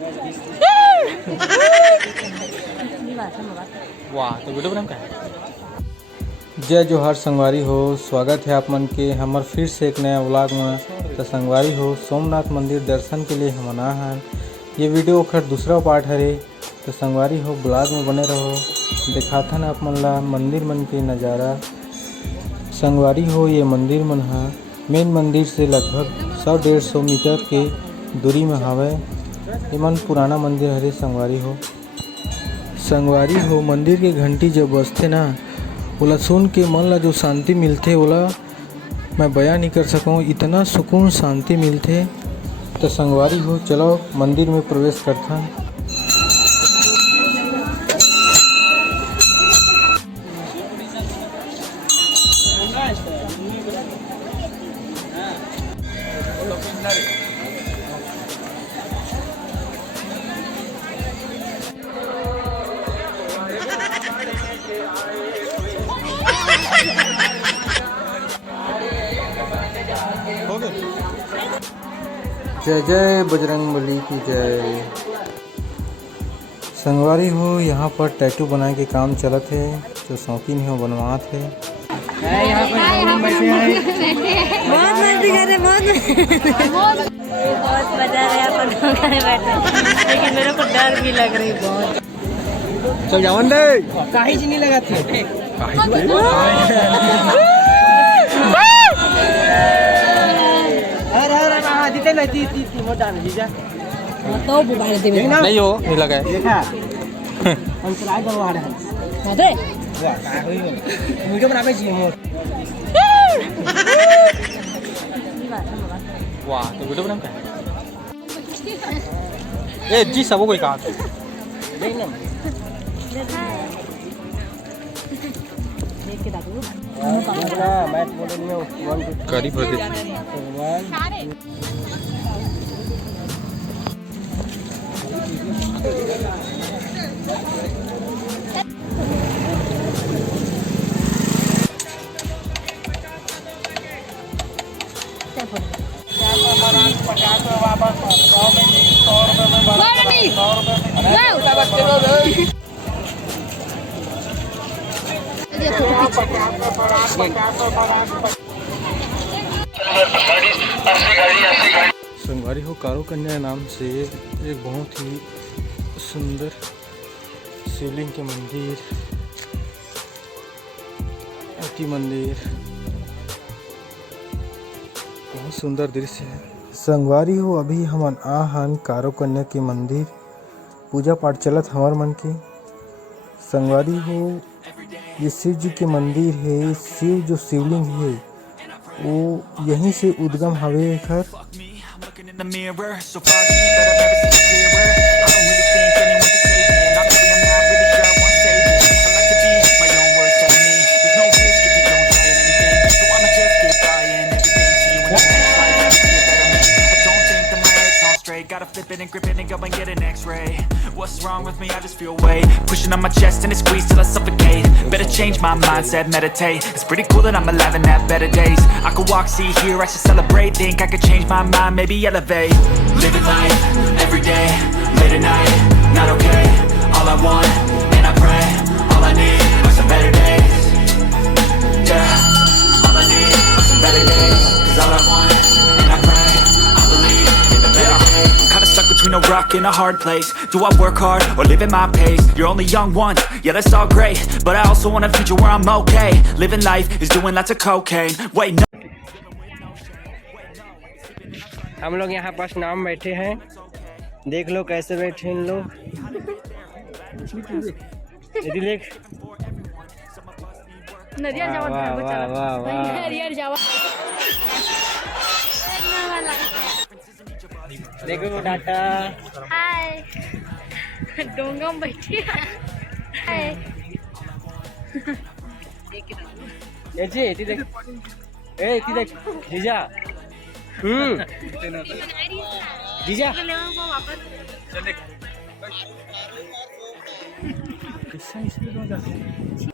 वाह तो वीडियो बना का जय जोहार संगवारी हो। स्वागत है आप मन के हमार फिर से एक नया व्लॉग में। तो संगवारी हो सोमनाथ मंदिर दर्शन के लिए हम आना है। ये वीडियो ओखर दूसरा पार्ट हरे। तो संगवारी हो ब्लॉग में बने रहो। दिखाता ना आप मन ला मंदिर मन के नज़ारा। संगवारी हो ये मंदिर मन है मेन मंदिर से लगभग 100-150 मीटर के दूरी में हवे। ये मन पुराना मंदिर हरे संगवारी हो। संगवारी हो मंदिर के घंटी जब बजथे ना ओला सुन के मन ला जो शांति मिलथे ओला मैं बयां नहीं कर सकूँ। इतना सुकून शांति मिलथे। तो संगवारी हो चलो मंदिर में प्रवेश करथा। जय जय बजरंगबली की जय। संगवारी हो यहाँ पर टैटू बनाए के काम चलत है। जो शौकीन है वो बनवात है। बहुत मजा आ रहा है बैठे, लेकिन मेरे को डर भी लग रही बहुत। चल जावन दे काहे जी नहीं लगा थे जीते ना ती मोटा नहीं जा तो मोबाइल दे नहीं हो नहीं लगा है। देखा हम ट्राई करवा रहे हैं दे वाह का होई वीडियो बनाबे छी मोर वाह तो वीडियो बना का ए जी सबो कोई कहा देख ना देख के दादू मैं बोले नहीं हूं 1 करीब हो गई। संगवारी हो कारो कन्या नाम से एक बहुत ही सुंदर शिवलिंग के मंदिर अति मंदिर बहुत सुंदर दृश्य है। संगवारी हो अभी हमन आहन कारो कन्या के मंदिर पूजा पाठ चलत हमार मन के। संगवारी हो ये शिव जी के मंदिर है। शिव जो शिवलिंग है वो यहीं से उद्गम हवे घर। Gotta flip it and grip it and go and get an x-ray. What's wrong with me? I just feel weight pushing on my chest and it squeezes till I suffocate. Better change my mindset, meditate. It's pretty cool that I'm alive and have better days. I could walk, see, hear, I should celebrate. Think I could change my mind, maybe elevate. Living life, every day, late at night, not okay. All I want, and I pray, all I need are some better days. Yeah, all I need are some better days. Cause all I want, and I pray, I believe in the better days. I'm kinda stuck between a rock and a hard place. Do I work hard or live at my pace? You're only young once, yeah that's all great, but I also want a future where I'm okay. Living life is doing lots of cocaine. Wait no. हम लोग यहाँ पास नाम बैठे हैं, देख लो कैसे बैठे हैं लोग। यदि देख नदिया जावा वाह वाह वाह वाह नदिया जावा देखो टाटा हाय डोंगा में बैठी हाय ये जी इति देख ए इति देख जीजा जीजा किस्सा इसलिए